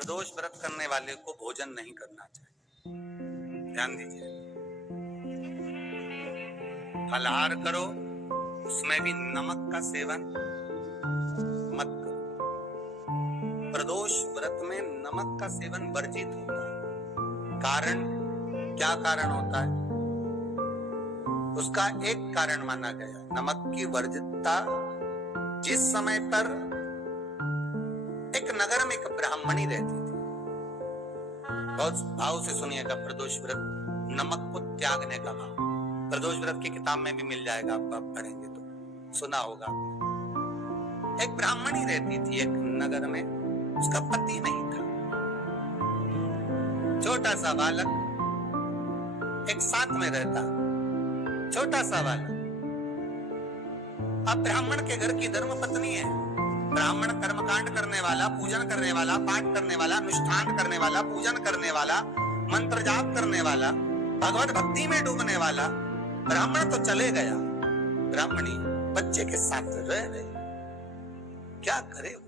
प्रदोष व्रत करने वाले को भोजन नहीं करना चाहिए। ध्यान दीजिए, फलाहार करो, उसमें भी नमक का सेवन मत करो। प्रदोष व्रत में नमक का सेवन वर्जित होता है। कारण क्या कारण होता है? उसका एक कारण माना गया, नमक की वर्जितता। जिस समय पर एक नगर में एक ब्राह्मणी रहती थी, बहुत भाव से सुनिएगा, प्रदोष व्रत नमक को त्यागने का भाव। प्रदोष व्रत की किताब में भी मिल जाएगा आपको, आप पढ़ेंगे तो सुना होगा। एक ब्राह्मणी रहती थी एक नगर में, उसका पति नहीं था, छोटा सा बालक एक साथ में रहता, छोटा सा बालक। अब ब्राह्मण के घर की धर्म पत्नी है, ब्राह्मण कर्मकांड करने वाला, पूजन करने वाला, पाठ करने वाला, अनुष्ठान करने वाला, पूजन करने वाला, मंत्र जाप करने वाला, भगवत भक्ति में डूबने वाला ब्राह्मण तो चले गया, ब्राह्मणी बच्चे के साथ रह रहे, क्या करे वो?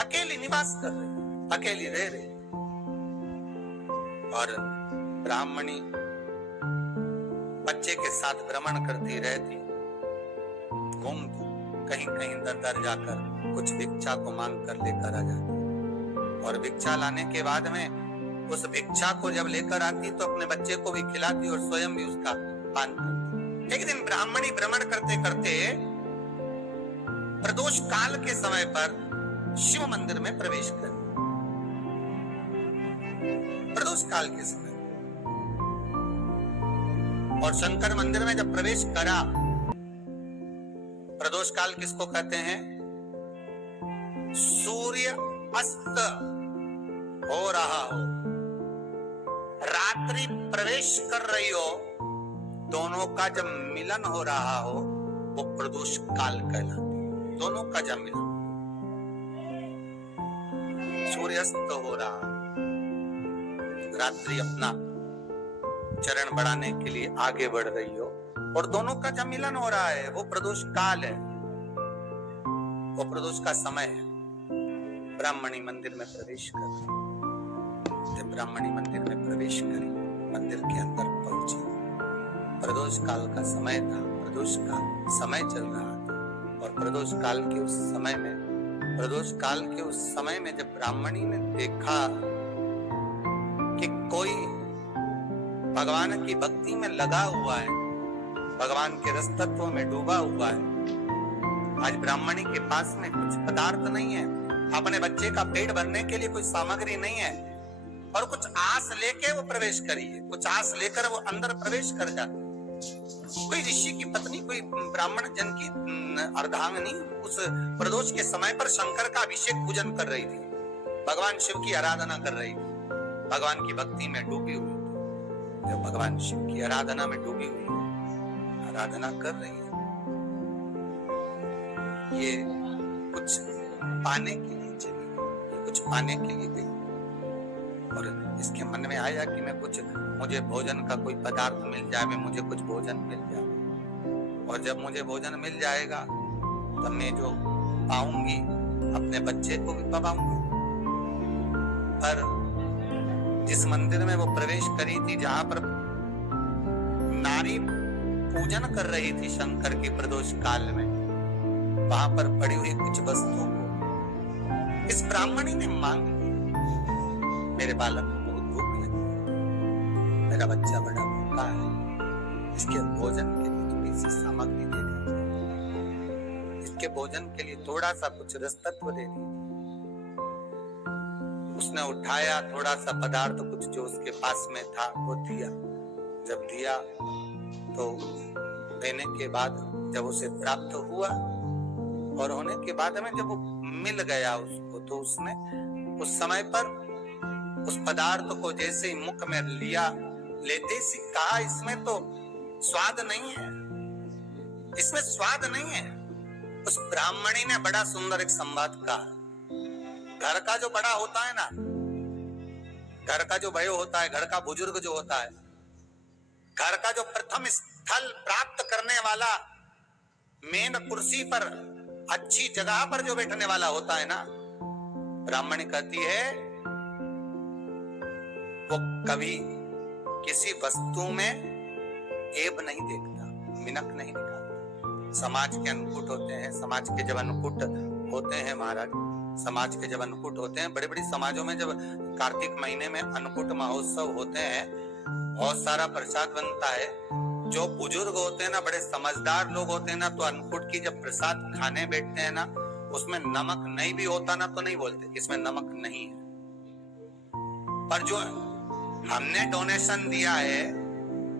अकेली निवास कर रहे, अकेली रह रहे। और ब्राह्मणी बच्चे के साथ भ्रमण करती रहती, घूमती, कहीं कहीं दर दर जाकर कुछ भिक्षा को मांग कर लेकर आ जाती, और भिक्षा लाने के बाद में उस भिक्षा को जब लेकर आती तो अपने बच्चे को भी खिलाती और स्वयं भी उसका पान करती। एक दिन ब्राह्मणी भ्रमण करते करते प्रदोष काल के समय पर शिव मंदिर में प्रवेश कर, प्रदोष काल के समय, और शंकर मंदिर में जब प्रवेश करा, प्रदोष काल किसको कहते हैं? सूर्य अस्त हो रहा हो, रात्रि प्रवेश कर रही हो, दोनों का जब मिलन हो रहा हो वो प्रदोष काल कहलाता है। दोनों का जब मिलन, सूर्यास्त हो रहा, रात्रि अपना चरण बढ़ाने के लिए आगे बढ़ रही हो, और दोनों का जब मिलन हो रहा है वो प्रदोष काल है, वो प्रदोष का समय है। ब्राह्मणी मंदिर में प्रवेश कर, जब ब्राह्मणी मंदिर में प्रवेश करी, मंदिर के अंदर पहुंची, प्रदोष काल का समय था, प्रदोष का समय चल रहा था, और प्रदोष काल के उस समय में, प्रदोष काल के उस समय में जब ब्राह्मणी ने देखा कि कोई भगवान की भक्ति में लगा हुआ है, भगवान के रस तत्व में डूबा हुआ है, आज ब्राह्मणी के पास में कुछ पदार्थ नहीं है, अपने बच्चे का पेट भरने के लिए कोई सामग्री नहीं है, और कुछ आस लेके वो प्रवेश करी है, कुछ आस लेकर वो अंदर प्रवेश कर जाती। कोई ऋषि की पत्नी, कोई ब्राह्मण जन की अर्धांगिनी उस प्रदोष के समय पर शंकर का अभिषेक पूजन कर रही थी, भगवान शिव की आराधना कर रही थी, भगवान की भक्ति में डूबी हुई थी। जब भगवान शिव की आराधना में डूबी हुई है, आराधना कर रही है, ये कुछ पाने के लिए चली, ये कुछ पाने के लिए गई, और इसके मन में आया कि मैं कुछ, मुझे भोजन का कोई पदार्थ मिल जाए, मैं मुझे कुछ भोजन मिल जाए, और जब मुझे भोजन मिल जाएगा तब मैं जो पाऊंगी अपने बच्चे को भी पाऊंगी। पर जिस मंदिर में वो प्रवेश करी थी, जहां पर नारी पूजन कर रही थी शंकर की प्रदोष काल में, वहां पर पड़ी हुई कुछ वस्तुओं को इस ब्राह्मणी ने मांग ली। मेरे बालक को बहुत भूख लगी, मेरा बच्चा बड़ा भूखा है, इसके भोजन के लिए थोड़ी सी सामग्री दे दीजिए, इसके भोजन के लिए थोड़ा सा कुछ रस तत्व दे दीजिए। उसने उठाया थोड़ा सा पदार्थ, कुछ जो उसके पास में था वो दिया। जब दिया तो देने के बाद जब उसे प्राप्त हुआ, और होने के बाद में जब वो मिल गया उसको, तो उसने उस समय पर उस पदार्थ को जैसे ही मुख में लिया, लेते ही कहा, इसमें तो स्वाद नहीं है, इसमें स्वाद नहीं है। उस ब्राह्मणी ने बड़ा सुंदर एक संवाद कहा। घर का जो बड़ा होता है ना, घर का जो भयो होता है, घर का बुजुर्ग जो होता है, घर का जो प्रथम स्थल प्राप्त करने वाला, मेन कुर्सी पर, अच्छी जगह पर जो बैठने वाला होता है ना, ब्राह्मणी कहती है वो कभी किसी वस्तु में ऐब नहीं देखता, मिनक नहीं निकालता। समाज के अन्नकूट होते हैं, समाज के जब अन्नकूट होते हैं महाराज, समाज के जब अन्नकूट होते हैं, बड़े बड़े समाजों में जब कार्तिक महीने में अन्नकूट महोत्सव होते हैं, बहुत सारा प्रसाद बनता है। जो बुजुर्ग होते हैं ना, बड़े समझदार लोग होते हैं ना, तो अन्नकूट की जब प्रसाद खाने बैठते हैं ना, उसमें नमक नहीं भी होता ना तो नहीं बोलते इसमें नमक नहीं है। पर जो हमने डोनेशन दिया है,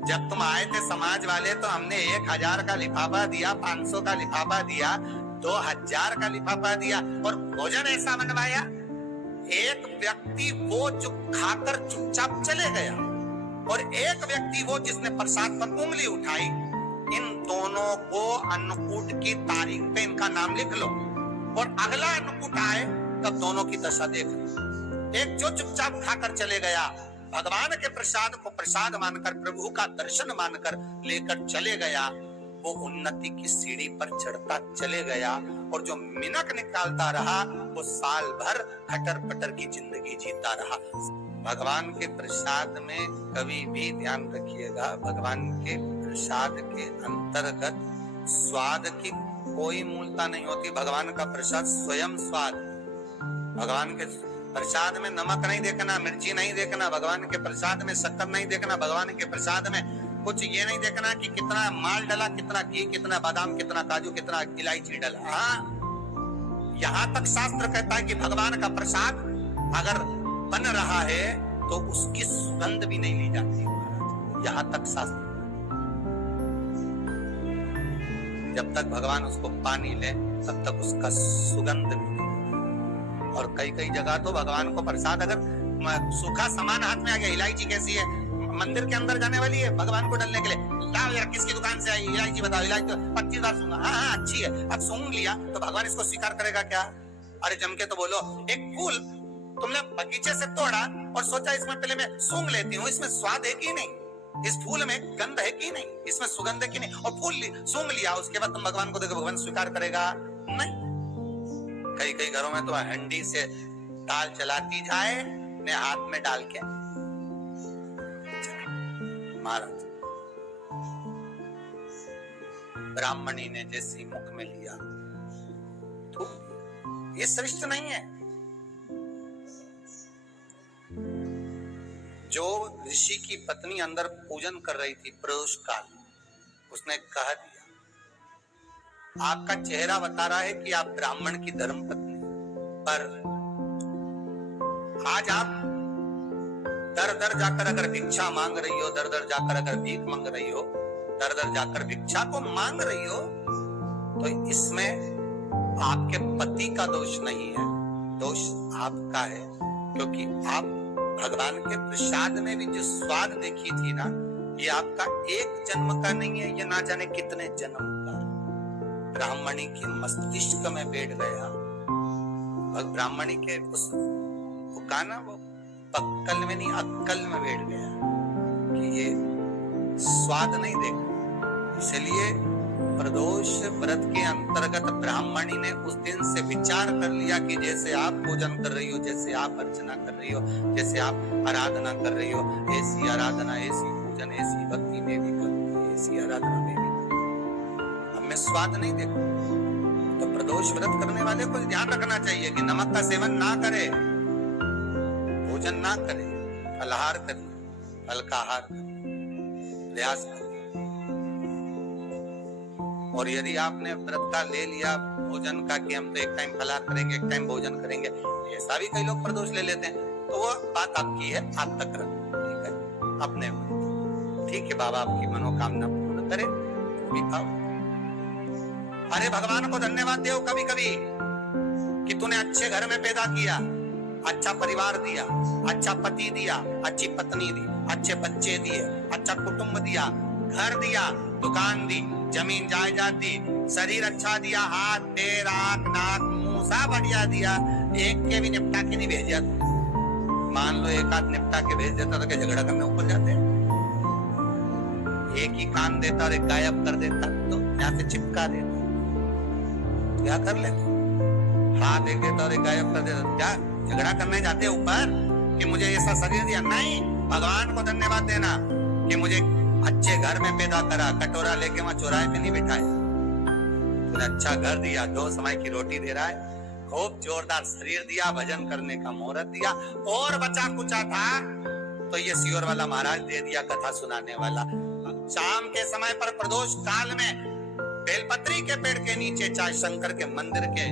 जब तुम आए थे समाज वाले तो हमने 1000 का लिफाफा दिया, 500 का लिफाफा दिया, 2000 का लिफाफा दिया और भोजन ऐसा बनवाया। एक व्यक्ति वो जो खाकर चुपचाप चले गया और एक व्यक्ति वो जिसने प्रसाद पर उंगली उठाई। इन दोनों को अन्नकूट की तारीख पे इनका नाम लिख लो और अगला अन्नकूट आए तब दोनों की दशा देख लो। एक जो चुपचाप खाकर चले गया, भगवान के प्रसाद को प्रसाद मानकर, प्रभु का दर्शन मानकर लेकर चले गया, वो उन्नति की सीढ़ी पर चढ़ता चले गया और जो मिनक निकालता रहा वो साल भर खटर पटर की जिंदगी जीता रहा। भगवान के प्रसाद में कभी भी ध्यान रखिएगा, भगवान के प्रसाद के अंतर्गत स्वाद की कोई मूलता नहीं होती। भगवान का प्रसाद स्वयं स्वाद। भगवान के प्रसाद में नमक नहीं देखना, मिर्ची नहीं देखना, भगवान के प्रसाद में शक्कर नहीं देखना, भगवान के प्रसाद में कुछ ये नहीं देखना कि कितना माल डला, कितना घी, कितना बादाम, कितना काजू, कितना इलायची डला। हाँ, यहाँ तक शास्त्र कहता है कि भगवान का प्रसाद अगर बन रहा है तो उसकी सुगंध भी नहीं ली जाती महाराज। यहाँ तक शास्त्र, जब तक भगवान उसको पानी ले तब तक उसका सुगंध भी नहीं। और कई कई जगह तो भगवान को प्रसाद अगर सूखा सामान हाथ में आ गया, इलायची कैसी है, मंदिर के अंदर जाने वाली है, भगवान को डालने के लिए लाओ यार, किसकी दुकान से आई इलायची बताओ, इलायची तो 25 बार सूंघा, हाँ अच्छी है, अब सूंघ लिया तो भगवान इसको स्वीकार करेगा क्या? अरे जम के तो बोलो। एक फूल तुमने बगीचे से तोड़ा और सोचा इसमें पहले मैं सूंघ लेती हूँ, इसमें स्वाद है कि नहीं, इस फूल में गंध है कि नहीं, इसमें सुगंध है कि नहीं, और फूल सूंघ लिया, उसके बाद तुम भगवान को देखो, भगवान स्वीकार करेगा नहीं। कई कई घरों में तो हंडी से दाल चलाती जाए ने हाथ में डाल के महाराज। ब्राह्मणी ने जैसी मुख में लिया तो ये श्रेष्ठ नहीं है। जो ऋषि की पत्नी अंदर पूजन कर रही थी प्रदोष काल, उसने कह दिया आपका चेहरा बता रहा है कि आप ब्राह्मण की धर्म पत्नी, पर आज आप दर दर जाकर अगर भिक्षा मांग रही हो, दर दर जाकर अगर भीख मांग रही हो, दर दर जाकर भिक्षा को मांग रही हो, तो इसमें आपके पति का दोष नहीं है, दोष आपका है। क्योंकि आप भगवान के प्रसाद में भी जो स्वाद देखी थी ना, ये आपका एक जन्म का नहीं है, ये ना जाने कितने जन्म का। ब्राह्मणी के मस्तिष्क में बैठ गया और ब्राह्मणी के उस ना वो पक्कल में नहीं अक्कल में बैठ गया कि ये स्वाद नहीं देखा। इसलिए प्रदोष व्रत के अंतर्गत ब्राह्मणी ने उस दिन से विचार कर लिया कि जैसे आप पूजन कर रही हो, जैसे आप अर्चना कर रही हो, जैसे आप आराधना कर रही हो, ऐसी आराधना, ऐसी पूजन, ऐसी भक्ति में भी करूंगी, ऐसी आराधना में भी करूंगी। हमें स्वाद नहीं देखो। तो प्रदोष व्रत करने वाले को ध्यान रखना चाहिए कि नमक का सेवन ना करे, भोजन ना करे, फलाहार करे, हल्का आहार करे, प्रयास करे। और यदि आपने व्रत का ले लिया भोजन का कि हम तो एक टाइम फलाहार करेंगे, एक टाइम भोजन करेंगे, ऐसा भी कई लोग प्रदोष ले लेते हैं, तो वो बात आपकी है, आप तक रखो, ठीक है, अपने ठीक है, बाबा आपकी मनोकामना पूर्ण करे, भी खाओ। अरे भगवान को धन्यवाद दो कभी कभी कि तूने अच्छे घर में पैदा किया, अच्छा परिवार दिया, अच्छा पति दिया, अच्छी पत्नी दी, अच्छे बच्चे दिए, अच्छा कुटुंब दिया, घर दिया, दुकान दी, जमीन जायदाद दी, शरीर अच्छा दिया, हाथ पैर आंख नाक मुंह सब बढ़िया दिया, एक के भी निपटा के नहीं भेजा। मान लो एक आध निपटा के भेज देता तो क्या झगड़ा करने ऊपर जाते हैं? एक ही कान देता और एक गायब कर देता तो यहाँ से चिपका देता, क्या कर लेते? हाथ एक देता और एक गायब कर देता, क्या झगड़ा करने जाते ऊपर कि मुझे ऐसा शरीर दिया, नहीं, भगवान को धन्यवाद देना कि मुझे अच्छे घर में पैदा करा, कटोरा लेके वहां चौराहे पे नहीं बिठाया, तूने अच्छा घर दिया, 2 समय की रोटी दे रहा है, खूब जोरदार शरीर दिया, भजन करने का मुहूर्त दिया, और बचा कुचा था तो ये सियोर वाला महाराज दे दिया, कथा सुनाने वाला। शाम के समय पर प्रदोष काल में बेलपत्री के पेड़ के नीचे, चाहे शंकर के मंदिर के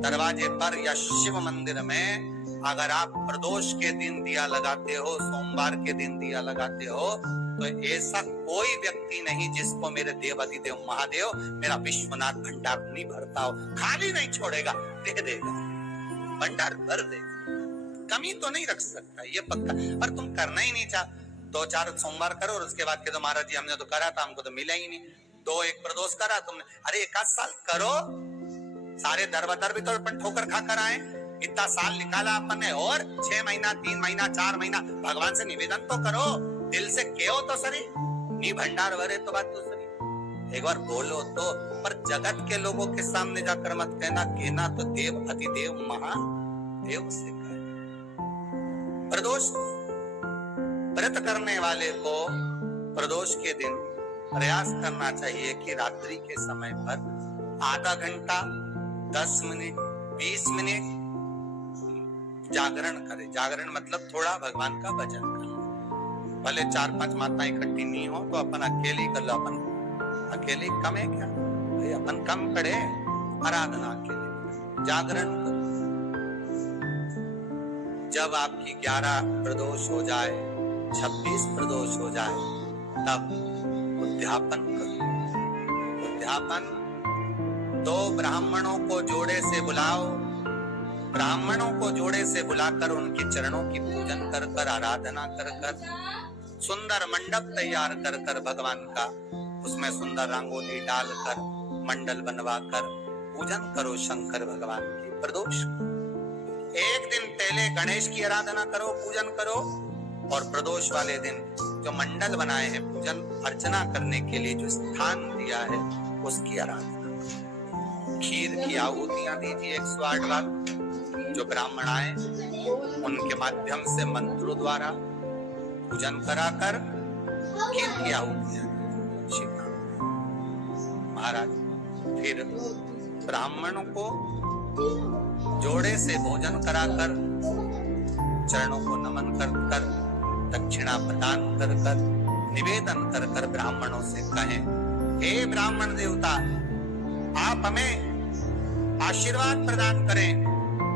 दरवाजे पर या शिव मंदिर में, अगर आप प्रदोष के दिन दिया लगाते हो, सोमवार के दिन दिया लगाते हो, तो ऐसा कोई व्यक्ति नहीं जिसको मेरे देव अधिदेव महादेव मेरा विश्वनाथ भंडार नहीं भरता हो, खाली नहीं छोड़ेगा, दे देगा, भंडार भर देगा, कमी तो नहीं रख सकता, ये पक्का। पर तुम करना ही नहीं चाह, 2-4 सोमवार करो और उसके बाद के तो महाराज जी हमने तो करा था, हमको तो मिला ही नहीं, 2-1 प्रदोष करा तुमने, अरे 1 साल करो, सारे दरबदर भी तो अपन ठोकर खा कर आए, इतना साल निकाला अपन ने, और 6 महीना 3 महीना 4 महीना भगवान से निवेदन तो करो, दिल से कहो तो सही, नी भंडार भरे तो बात तो सही, एक बार बोलो तो। पर जगत के लोगों के सामने जाकर मत कहना, कहना तो देव अधिदेव महादेव से कहे। प्रदोष व्रत करने वाले को प्रदोष के दिन प्रयास करना चाहिए कि रात्रि के समय पर आधा घंटा, 10 मिनट, 20 मिनट जागरण करे। जागरण मतलब थोड़ा भगवान का भजन कर, भले 4-5 माताएं इकट्ठी नहीं हो तो अपन अकेले कर लो, अपन अकेले कम है क्या भाई, अपन कम करे, आराधना अकेले, जागरण करो। जब आपकी 11 प्रदोष हो जाए, 26 प्रदोष हो जाए, तब उद्यापन करो। उद्यापन 2 ब्राह्मणों को जोड़े से बुलाओ, ब्राह्मणों को जोड़े से बुलाकर उनके चरणों की पूजन कर कर, आराधना कर कर, सुंदर मंडप तैयार कर कर भगवान का, उसमें सुंदर रंगोली डालकर, मंडल बनवाकर पूजन करो शंकर भगवान की। प्रदोष एक दिन पहले गणेश की आराधना करो, पूजन करो, और प्रदोष वाले दिन जो मंडल बनाए हैं पूजन अर्चना करने के लिए, जो स्थान दिया है, उसकी आराधना करो। खीर की आहुतियां दीजिए 108 बार, जो ब्राह्मण आए उनके माध्यम से मंत्रों द्वारा पूजन कराकर खीर की आहुतियां महाराज। फिर ब्राह्मणों को जोड़े से भोजन कराकर, चरणों को नमन कर कर, दक्षिणा प्रदान कर कर, निवेदन कर कर ब्राह्मणों से कहें, हे ब्राह्मण देवता, आप हमें आशीर्वाद प्रदान करें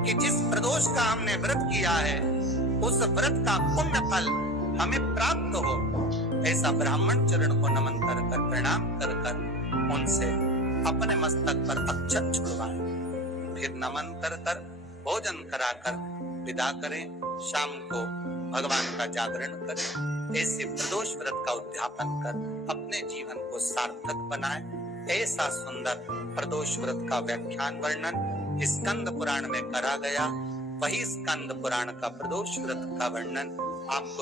कि जिस प्रदोष का हमने व्रत किया है, उस व्रत का पुण्य फल हमें प्राप्त हो। ऐसा ब्राह्मण चरण को नमन कर कर, प्रणाम कर कर उनसे अपने मस्तक पर अक्षत छुड़वाएं, फिर नमन कर कर, भोजन कराकर विदा करें। शाम को भगवान का जागरण करें। ऐसे प्रदोष व्रत का उद्यापन कर अपने जीवन को सार्थक बनाएं। ऐसा सुंदर प्रदोष व्रत का व्याख्यान वर्णन स्कंद पुराण में करा गया, वही स्कंद पुराण का प्रदोष व्रत का वर्णन आपको